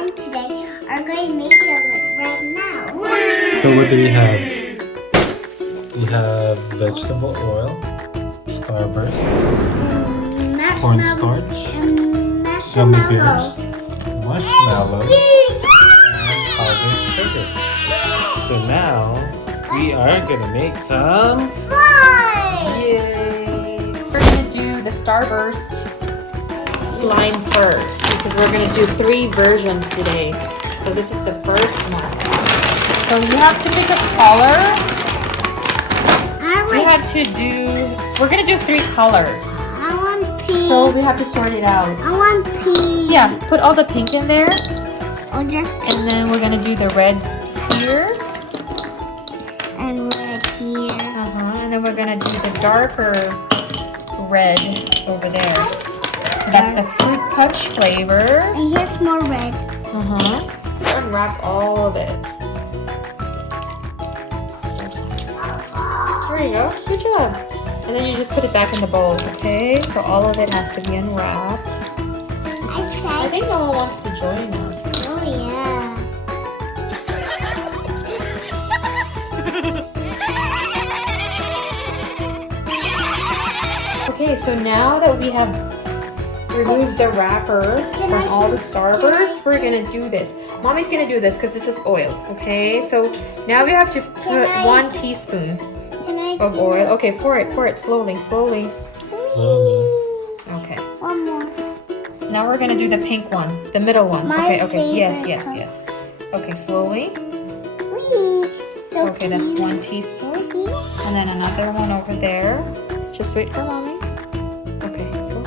slime today are going to make it right now. So what do we have? We have vegetable oil, starburst, cornstarch, gummy bears, marshmallows, and powdered sugar. So now we are gonna make some Slime! Yay! We're gonna do the starburst slime first because we're gonna do 3 versions today. So this is the first one. So you have to pick a color. We're gonna do 3 colors. I want pink. So we have to sort it out. I want pink. Yeah, put all the pink in there. Or just And then we're gonna do the red here. and red here. And then we're gonna do the darker red over there. So that's the fruit punch flavor. And here's more red. Unwrap all of it. There you go. Good job. And then you just put it back in the bowl, okay? So all of it has to be unwrapped. I think no one wants to join us. Oh yeah. Okay, so now that we have removed the wrapper from all the starbursts, we're gonna do this. Mommy's gonna do this because this is oil, okay? So now we have to put 1 teaspoon of oil. Okay, pour it slowly. Slowly. Okay. One more. Now we're gonna do the pink one, the middle one. My Okay. Yes. favorite Yes. Okay, slowly. Whee! So Okay, that's 1 teaspoon. And then another one over there. Just wait for mommy. Okay, go.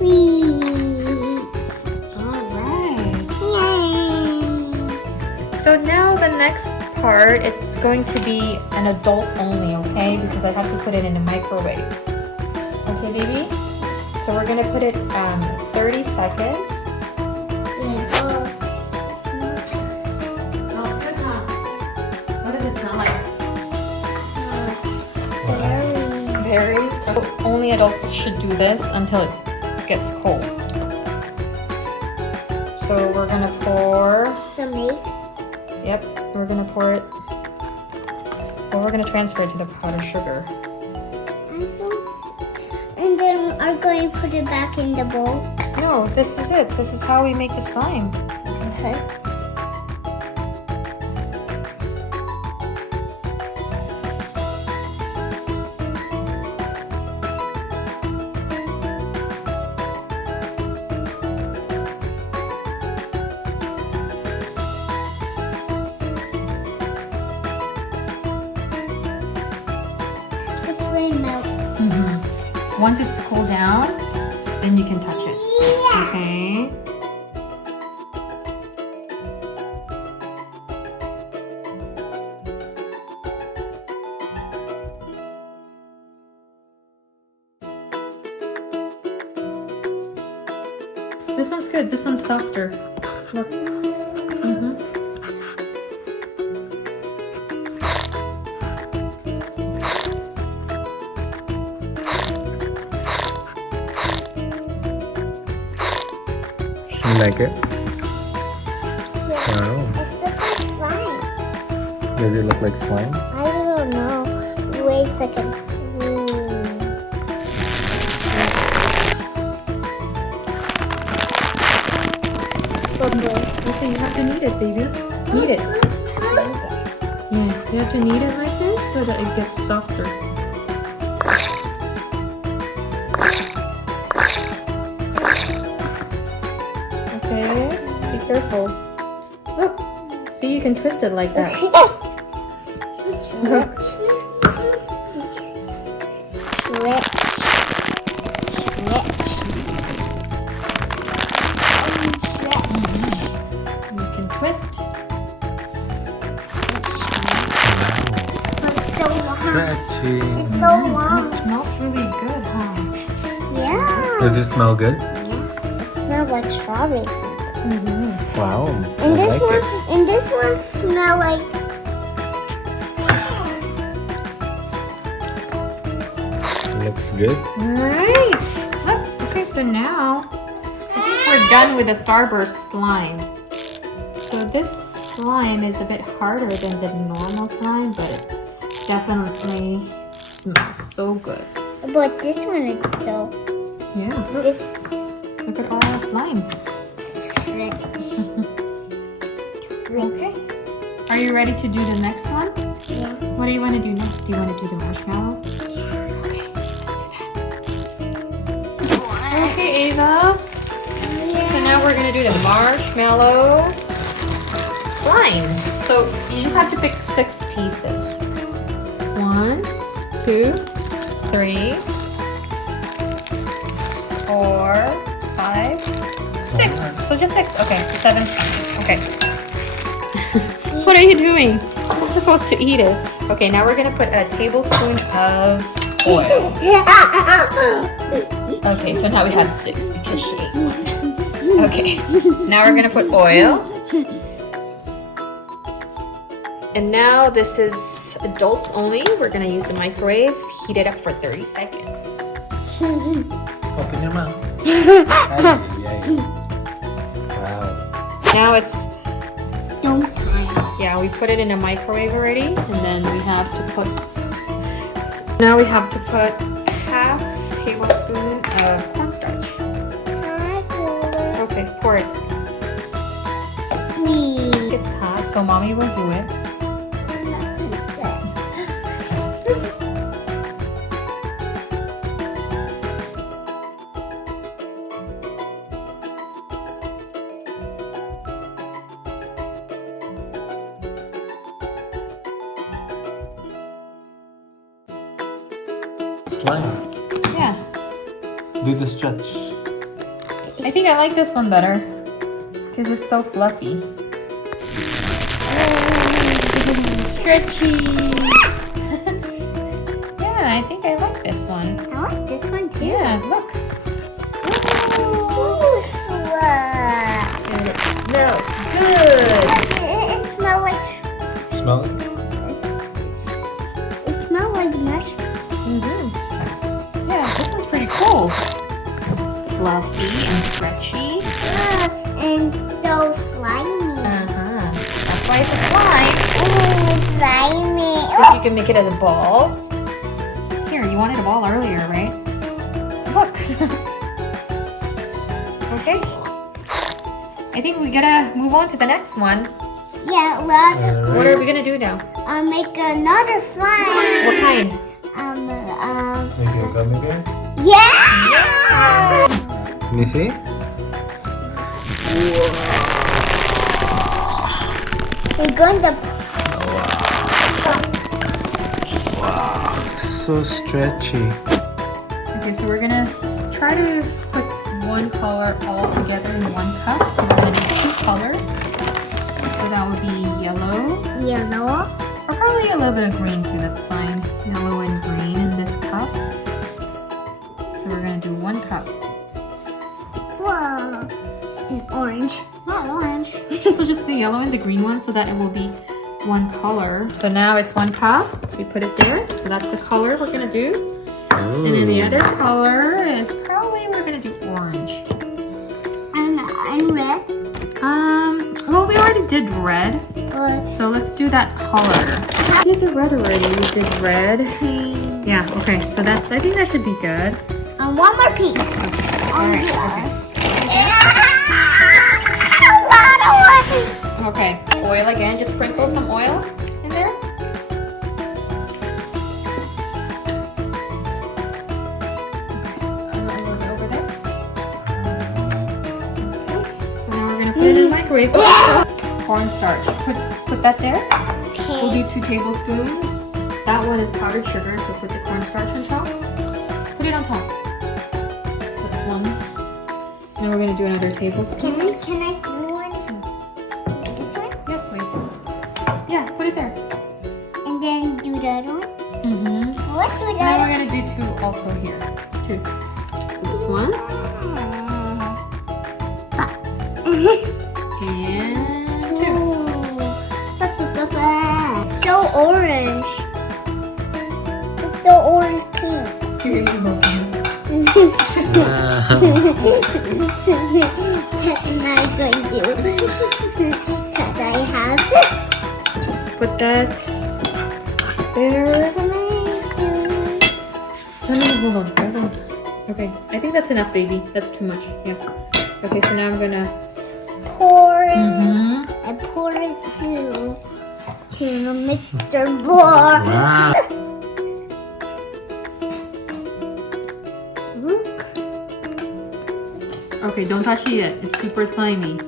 Whee! Alright. Yay! So now the next part, it's going to be an adult only, okay? Because I have to put it in a microwave. Okay, baby? So we're gonna put it 30 seconds. Smells good, huh? What does it smell like? Very. Only adults should do this until it gets cold. So we're gonna pour. Some milk. Yep, we're gonna pour it. Well, we're gonna transfer it to the powdered sugar. And then I'm going to put it back in the bowl. No, this is it. This is how we make the slime. Okay. It's really milk. Once it's cooled down, then you can touch it. Okay. This one's good. This one's softer. Look. You like it? Yeah. Wow. It's looks like slime. Does it look like slime? I don't know. Wait a second. Okay, you have to knead it, baby. Knead it. Yeah, you have to knead it like this so that it gets softer. Okay, be careful. Look, see, you can twist it like that. Look. Stretch. You can twist. It's so long. Stretching. It's so long. It smells really good, huh? Yeah. Does it smell good? It smells like strawberries. Wow. And I this like one, it. and this one smell like. Looks good. Alright. Look, okay, so now I think we're done with the starburst slime. So this slime is a bit harder than the normal slime, but it definitely smells so good. But this one is so. Yeah, look at all our slime. Okay. Are you ready to do the next one? Yeah. What do you want to do next? Do you want to do the marshmallow? Okay, let's do that. Okay, Ava. So now we're going to do the marshmallow slime. So you just have to pick 6 pieces. 1, 2, 3, 4, 5, 6. So just 6. Okay, 7 pieces. Okay. What are you doing? You're supposed to eat it. Okay, now we're gonna put a tablespoon of oil. Okay, so now we have 6 because she ate 1. Okay, now we're gonna put oil. And now this is adults only. We're gonna use the microwave. Heat it up for 30 seconds. Open your mouth. Wow. Now it's, Don't. yeah, we put it in a microwave already, and then we have to put, now we have to put half tablespoon of cornstarch. Okay, pour it. Me. It's hot, so mommy will do it. Slime. Yeah, Do the stretch. I think I like this one better because it's so fluffy. Stretchy. Yeah, I think I like this one. I like this one too. Yeah, look. Ooh, And it smells good. It smells like. Smell it? It smells like marshmallow. Yeah, this one's pretty cool. Fluffy and stretchy. And so slimy. That's why it's a slime. Ooh, slimy. So you can make it as a ball. Here, you wanted a ball earlier, right? Look. Okay. I think we gotta move on to the next one. Yeah, look. What are we gonna do now? I'll make another slime. What kind? Maybe a gummy bear? Yeah. Can you see? We're going to. So stretchy. Okay, so we're gonna try to put one color all together in one cup. So we're gonna do 2 colors. So that would be yellow, Yellow. or probably a little bit of green too, that's fine. Yellow and green in this cup. So we're gonna do 1 cup. Whoa. And orange. Not orange. So just the yellow and the green one so that it will be 1 color. So now it's 1 cup. We put it there. So that's the color we're gonna do. And then the other color is probably we're gonna do orange. And red. Well, we already did red. Or So let's do that color. We did the red already. We did red. Yeah, okay. So that's, I think that should be good. and one more pink. Alright, A lot of okay. Oil again. Just sprinkle some oil in there. A little bit over there. Okay. So now we're gonna put it in the microwave. Cornstarch. Put that there. We'll Okay. do 2 tablespoons. That one is powdered sugar, so put the cornstarch on top. Put it on top. That's 1. Now we're gonna do another tablespoon. Can I do one? This one? Yes, please. Yeah, put it there. And then do the other one? Mm-hmm. Let's do the Now other we're gonna do 2 also here. 2. So that's 1 and 2. So orange. It's so orange pink. Here you go. that there. Can I No, hold on. Okay, I think that's enough, baby. That's too much. Yeah. Okay, so now I'm gonna pour it? Mhm. I pour it to the mixer bowl. Wow. look. Okay, don't touch it yet. It's super slimy.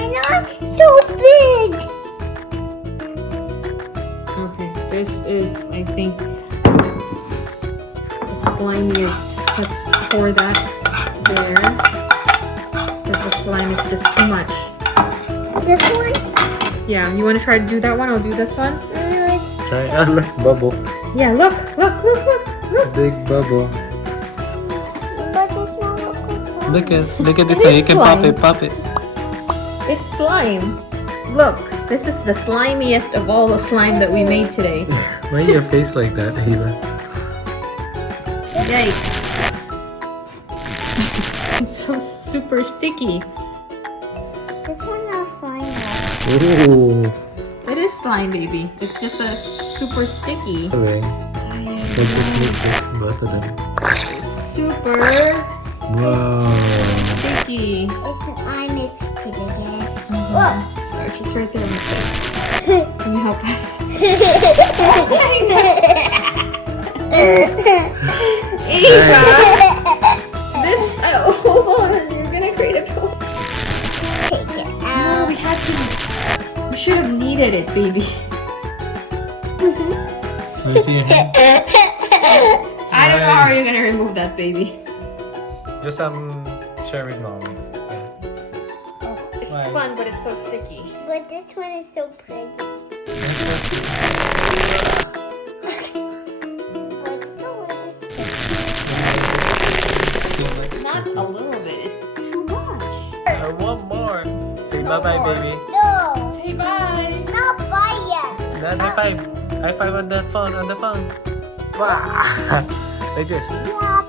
I know, it's so big. Okay, this is, I think, the slimiest. Let's pour that there. Because the slime is just too much. This one? Yeah, you want to try to do that one? I'll do this one. Try. Ah, look, bubble. Yeah, look. Big bubble. But it's not looking fun. Look at this It one. is You can pop slime. it. It's slime. Look, this is the slimiest of all the slime that we made today. Why your face like that, Eva? Yikes. It's so super sticky. This one not slimy. Ooh. It is slime, baby. It's just a super sticky. Okay. Let's just mix it. Both of them. It's super Wow. sticky. I mixed it again. Starch is right there. Can you help us? Eva! This, hold on. You're gonna create a pill. Take it No, out. we should have kneaded it, baby. Let me see your hand. I don't know how you're gonna remove that, baby. Just share with mommy. Yeah. It's Why? fun, but it's so sticky. But this one is so pretty. But it's a little sticky. Not a little bit, it's too much. I want more. Say No bye-bye, more. baby. No, Say bye. not buy yet. High five. High five on the phone. Wow. Like this. Wow.